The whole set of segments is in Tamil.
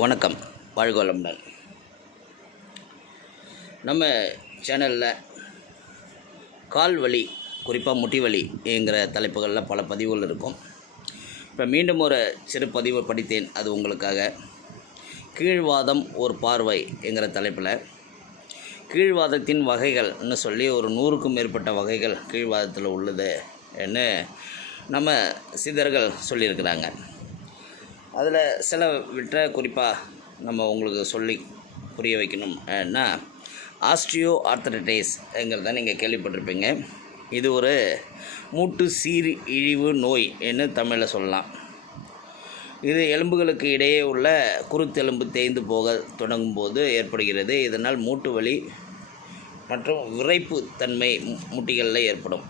வணக்கம், வாழ்க வளமுடன். நம்ம சேனலில் கால் வலி, குறிப்பாக முட்டி வலிங்கிற தலைப்புகளில் பல பதிவுகள் இருக்கும். இப்போ மீண்டும் ஒரு சிறு பதிவு படித்தேன், அது உங்களுக்காக. கீழ்வாதம் ஒரு பார்வை என்கிற தலைப்பில் கீழ்வாதத்தின் வகைகள்னு சொல்லி ஒரு 100க்கும் மேற்பட்ட வகைகள் கீழ்வாதத்தில் உள்ளது என்று நம்ம சித்தர்கள் சொல்லியிருக்கிறாங்க. அதில் சில விட்ட குறிப்பாக நம்ம உங்களுக்கு சொல்லி புரிய வைக்கணும்னா, ஆஸ்ட்ரியோ ஆர்த்தரைட்டிஸ்ங்கிறத நீங்கள் கேள்விப்பட்டிருப்பீங்க. இது ஒரு மூட்டு இழிவு நோய் என்று தமிழில் சொல்லலாம். இது எலும்புகளுக்கு இடையே உள்ள குருத்தெலும்பு தேய்ந்து போக தொடங்கும் போது ஏற்படுகிறது. இதனால் மூட்டு வலி மற்றும் விறைப்பு தன்மை முட்டிகளில் ஏற்படும்.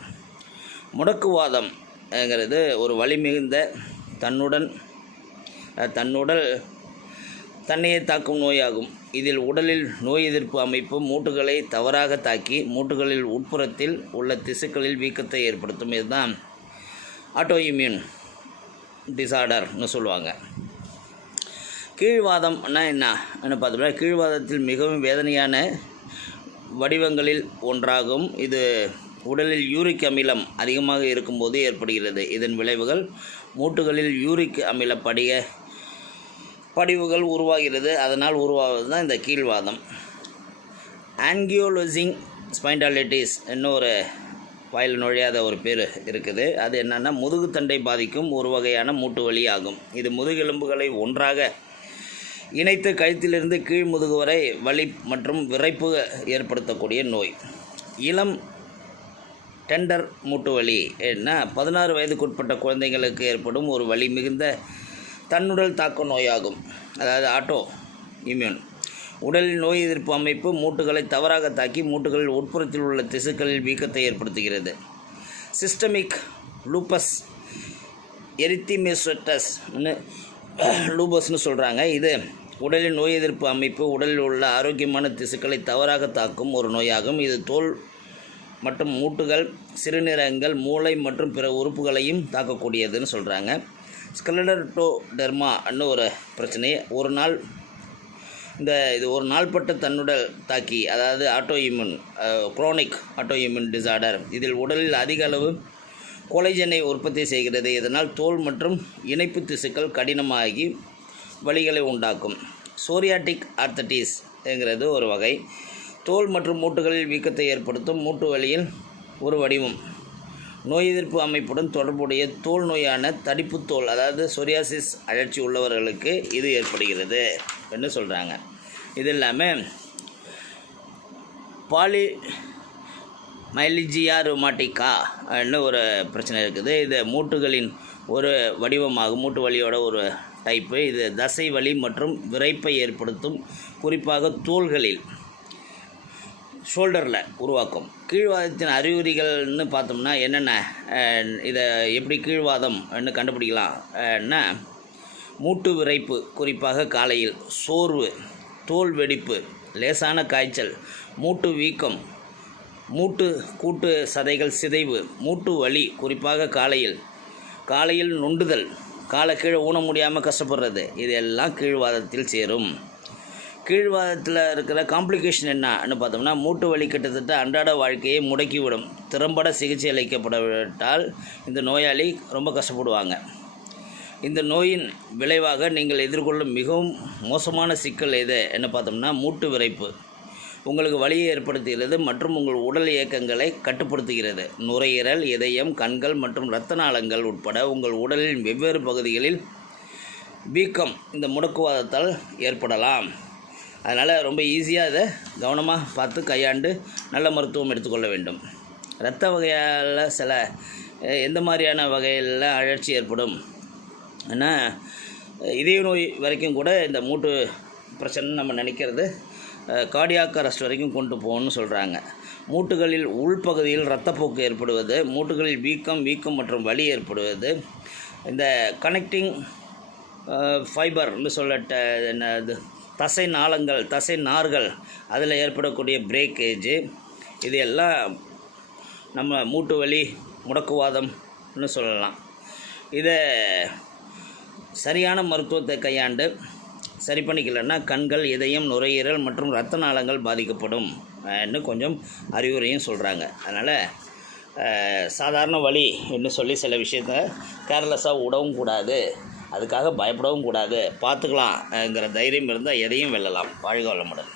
முடக்குவாதம்ங்கிறது ஒரு வலி மிகுந்த தன்னையே தாக்கும் நோயாகும். இதில் உடலில் நோய் எதிர்ப்பு அமைப்பு மூட்டுகளை தவறாக தாக்கி மூட்டுகளில் உட்புறத்தில் உள்ள திசுக்களில் வீக்கத்தை ஏற்படுத்தும். இதுதான் ஆட்டோஇம்யூன் டிசார்டர்னு சொல்லுவாங்க. கீழ்வாதம்னா என்னன்னு பார்த்தோம்னா, கீழ்வாதத்தில் மிகவும் வேதனையான வடிவங்களில் ஒன்றாகும். இது உடலில் யூரிக் அமிலம் அதிகமாக இருக்கும்போது ஏற்படுகிறது. இதன் விளைவுகள் மூட்டுகளில் யூரிக் அமில படிவுகள் உருவாகிறது. அதனால் உருவாவது தான் இந்த கீழ்வாதம். ஆங்கியோலோசிங் ஸ்பைண்டாலிட்டிஸ் இன்னொரு வாயில் நுழையாத ஒரு பேர் இருக்குது. அது என்னென்னா, முதுகுத்தண்டை பாதிக்கும் ஒரு வகையான மூட்டு வலி ஆகும். இது முதுகெலும்புகளை ஒன்றாக இணைத்து கழுத்திலிருந்து கீழ் முதுகு வரை வலி மற்றும் விறைப்பு ஏற்படுத்தக்கூடிய நோய். இளம் டெண்டர் மூட்டு வலி என்ன 16 வயதுக்குட்பட்ட குழந்தைகளுக்கு ஏற்படும் ஒரு வலி மிகுந்த தன்னுடல் தாக்க நோயாகும். அதாவது ஆட்டோ இம்யூன். உடலில் நோய் எதிர்ப்பு அமைப்பு மூட்டுகளை தவறாக தாக்கி மூட்டுகளில் உட்புறத்தில் உள்ள திசுக்களில் வீக்கத்தை ஏற்படுத்துகிறது. சிஸ்டமிக் லூப்பஸ் எரித்திமெட்டஸ்னு லூபஸ்னு சொல்கிறாங்க. இது உடலின் நோய் எதிர்ப்பு அமைப்பு உடலில் உள்ள ஆரோக்கியமான திசுக்களை தவறாக தாக்கும் ஒரு நோயாகும். இது தோல் மற்றும் மூட்டுகள், சிறுநீரகங்கள், மூளை மற்றும் பிற உறுப்புகளையும் தாக்கக்கூடியதுன்னு சொல்கிறாங்க. ஸ்கெலடோடெர்மான்னு ஒரு பிரச்சனை இது ஒரு நாள்பட்ட தன்னுடல் தாக்கி, அதாவது ஆட்டோஇம்யூன் குரோனிக் ஆட்டோஇம்யூன் டிசார்டர். இதில் உடலில் அதிக அளவு கொலைஜனை உற்பத்தி செய்கிறது. இதனால் தோல் மற்றும் இணைப்பு திசுக்கள் கடினமாகி வலிகளை உண்டாக்கும். சோரியாட்டிக் ஆர்த்தரைட்டிஸ்ங்கிறது ஒரு வகை. தோல் மற்றும் மூட்டுகளில் வீக்கத்தை ஏற்படுத்தும் மூட்டு வலியின் ஒரு வடிவம். நோய் எதிர்ப்பு அமைப்புடன் தொடர்புடைய தோல் நோயான தடிப்புத் தோல், அதாவது சொரியாசிஸ் அழற்சி உள்ளவர்களுக்கு இது ஏற்படுகிறது என்று சொல்கிறாங்க. இது இல்லாமல் பாலிமைல்ஜியா ருமாட்டிக்கான்னு ஒரு பிரச்சனை இருக்குது. இது மூட்டுகளின் ஒரு வடிவமாகும். மூட்டு வலியோட ஒரு டைப்பு. இது தசை வலி மற்றும் விறைப்பை ஏற்படுத்தும், குறிப்பாக தோள்களில் ஷோல்டரில் உருவாக்கும். கீழ்வாதத்தின் அறிகுறிகள்னு பார்த்தோம்னா என்னென்ன, இதை எப்படி கீழ்வாதம்னு கண்டுபிடிக்கலாம்னா, மூட்டு விறைப்பு, குறிப்பாக காலையில், சோர்வு, தோல் வெடிப்பு, லேசான காய்ச்சல், மூட்டு வீக்கம், மூட்டு கூட்டு சதைகள் சிதைவு, மூட்டு வலி, குறிப்பாக காலையில் நொண்டுதல், காலை கீழே ஊன முடியாமல் கஷ்டப்படுறது, இதெல்லாம் கீழ்வாதத்தில் சேரும். கீழ்வாதத்தில் இருக்கிற காம்ப்ளிகேஷன் என்னன்னு பார்த்தோம்னா, மூட்டு வலி கிட்டத்தட்ட அன்றாட வாழ்க்கையை முடக்கிவிடும். திறம்பட சிகிச்சை அளிக்கப்படாவிட்டால் இந்த நோயாளி ரொம்ப கஷ்டப்படுவாங்க. இந்த நோயின் விளைவாக நீங்கள் எதிர்கொள்ளும் மிகவும் மோசமான சிக்கல் என்ன பார்த்தோம்னா, மூட்டு விறைப்பு உங்களுக்கு வலியை ஏற்படுத்துகிறது மற்றும் உங்கள் உடல் இயக்கங்களை கட்டுப்படுத்துகிறது. நுரையீரல், இதயம், கண்கள் மற்றும் இரத்த நாளங்கள் உட்பட உங்கள் உடலின் வெவ்வேறு பகுதிகளில் வீக்கம் இந்த முடக்குவாதத்தால் ஏற்படலாம். அதனால் ரொம்ப ஈஸியாக இதை கவனமாக பார்த்து கையாண்டு நல்ல மருத்துவம் எடுத்துக்கொள்ள வேண்டும். இரத்த வகையால் எந்த மாதிரியான வகையில் அழற்சி ஏற்படும் ஏன்னா, இதய நோய் வரைக்கும் கூட இந்த மூட்டு பிரச்சனை நம்ம நினைக்கிறது கார்டியாக் அரெஸ்ட் வரைக்கும் கொண்டு போகணும்னு சொல்கிறாங்க. மூட்டுகளில் உள்பகுதியில் இரத்தப்போக்கு ஏற்படுவது, மூட்டுகளில் வீக்கம் மற்றும் வலி ஏற்படுவது, இந்த கனெக்டிங் ஃபைபர்னு என்னது தசை நார்கள் அதில் ஏற்படக்கூடிய பிரேக்கேஜ், இது எல்லாம் நம்ம மூட்டு வலி முடக்குவாதம்னு சொல்லலாம். இதை சரியான மருத்துவத்தை கையாண்டு சரி பண்ணிக்கலன்னா கண்கள், இதயம், நுரையீரல் மற்றும் இரத்த நாளங்கள் பாதிக்கப்படும் இன்னும் கொஞ்சம் அறிவுரையும் சொல்கிறாங்க. அதனால் சாதாரண வலி என்று சொல்லி சில விஷயத்த கேர்லெஸ்ஸாக விடவும் கூடாது, அதுக்காக பயப்படவும் கூடாது. பார்த்துக்கலாம்ங்கிற தைரியம் இருந்தால் எதையும் வெல்லலாம். வாழ்க வளமுடன்.